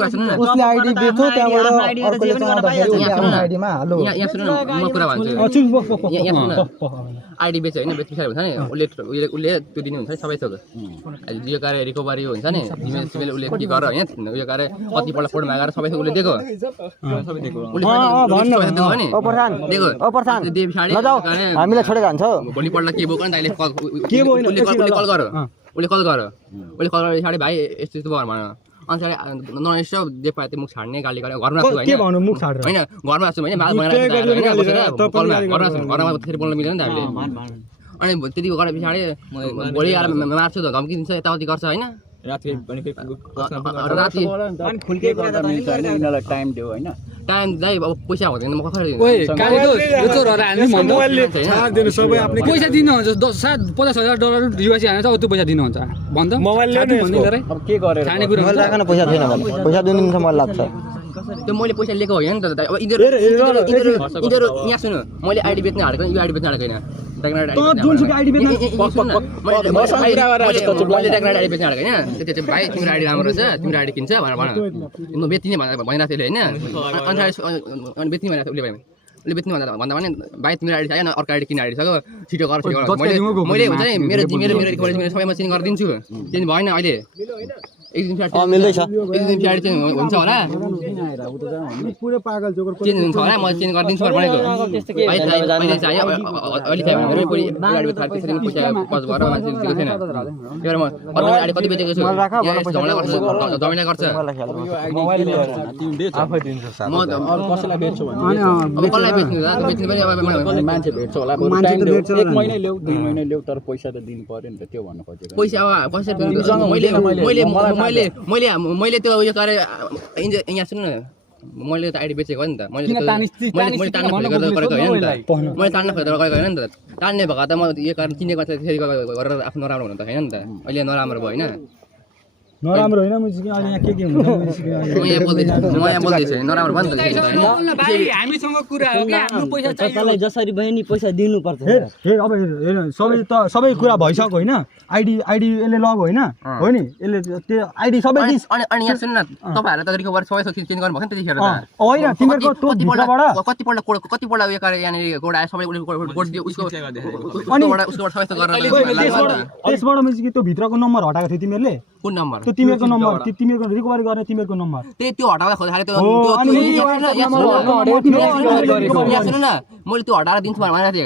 उसले आइडी बेच्यो त्यहाँबाट अर्कोले चलाउँदाखेरि उसले आफ्नो आइडीमा हाल्यो यहाँ सुन्नु न म कुरा भन्छु आइडी बेच्यो हैन बेच्नु हुन्छ नि उसले त्यो दिनु हुन्छ नि सबै थोक यो कार्य रिकभरी हुन्छ नि जिमेल उसले के गर हैन यो कार्य कति पल्ट फोन मागेर सबै थोक उसले दिएको सबै दिएको हामीलाई छोडेर जान्छ भोलि पल्ट के बोक्न त अहिले उसले कल गर उसले कल गर साढे भाइ यस्तो यस्तो भयो भन अनि नएसो जे पाए त्यो मुख छाड्ने गाली गरेर घरमा छु के भन्नु मुख छाड्छ हैन घरमा छु हैन माल बनाएर घरमा त्यसरी बोल्न मिल्दैन नि त हामीले अनि त्यति गरे पछाडी भोलि आएर मार्छु त धम्किन्छ यताउति गर्छ हैन राति अनि खुल्के गर्दा मिल्छ हैन यिनीलाई टाइम दियो हैन टाइम दाइ अब पैसा हुँदैन म कसरी ओइ कालीको यो चोरहरु हामी भन्दा मोबाइलले छाड दिनु सबै आफ्नो पैसा दिनुहुन्छ 50,000 युएसडी हानेछ त्यो पैसा दिनुहुन्छ भन्दा मोबाइल ल्याउनु अब के गरेर खानेकुरा मैले राख्न पैसा छैन भने पैसा दिनु नि मलाई लाग्छ त्यो मैले पैसा लिएको होइन नि त अब यिनीहरु यहाँ सुन मैले आइडी बेच्न हालेको यो आइडी बेच्न हालेको हैन जुनसुकै आइडी बेच्न मैले आइडी बेच्न हालेको हैन त्यो चाहिँ भाइ तिम्रो आइडी राम्रो छ तिम्रो आइडी किन्छ भनेर भन म बेच्दिने भनेर भनिरहेको थिएँ हैन अनि बेच्ने भनेर उसले बेच्ने भन्दा पनि भाइ तिम्रो आइडी छैन अर्को आइडी किन आइडी छ छिटो गर मैले हुन्छ नि मेरो सबैमा चेन्ज गरिदिन्छु चेन्ज भएन अहिले एक दिन मिल्दैछ एक दिन पछाडि चाहिँ हुन्छ होला पुरै पागल जोकर चेन्ज हुन्छ होला म चेन्ज गरिदिन्छु भनेको भाइ अहिले चाहिँ अहिले चाहिँ मेरो पनि गाडी थाहा त्यसरी पैसा पस भएर मान्छे दिएको छैन यो म अर्को गाडी कति बेचेको छु झमेला गर्छ मोबाइल तिमी बेच आफै दिन्छ साथी म कसैलाई बेच्छु भने अब कसलाई बेच्नु त बेच्नु पनि अब मान्छे भेट्छ होला टाइम ल्याउ 1 महिना ल्याउ 2 महिना ल्याउ तर पैसा त दिनु पर्यो नि त त्यो भन्नु खोजेको पैसा अब कसरी मैले त्यो उयो गरे यहाँ सुन्नु न मैले त आइडी बेचेको हो नि त मैले तान्न खोजेको होइन नि त मैले तान्न खोजेर गरेको होइन नि त तान्ने भएको त म यो कारण किनेको त्यसरी गरेर आफ्नो नराम्रो हुनु त होइन नि त अहिले नराम्रो भयो होइन नराम्रो हैन मुझे अहिले यहाँ के हुन्छ म यहाँ बोल्दैछु नराम्रो भयो नि त भाइ हामीसँग कुरा हो के हाम्रो पैसा चाहियो तपाईलाई जसरी भयो नि पैसा दिनु पर्छ हे अब हेर सबै कुरा भइसक्यो हैन आइडी यसले लगो हैन हो नि यसले त्यो आइडी सबै अनि यहाँ सुन्नु न तपाईहरुले त रिकभर सबै चेन्ज गर्नु भएको नि त्यतिखेर त होइन तिमीहरुको त्यो भित्रबाट कतिपल्ट उयो गरे यहाँ कोड आयो सबै कोड दियो उसकोबाट सबै गरेर त्यसबाट मैले के त्यो भित्रको नम्बर हटाएको थियो तिमीहरुले कुन नम्बर त्यो तिमीहरुको नम्बर तिमीहरुको रिकभरी गर्ने तिमीहरुको नम्बर त्यो हटाउँदा खोज्दाखेरि त्यो सुन्नु न मैले त्यो हटाएर दिन्छु भनेर भनेको थिएँ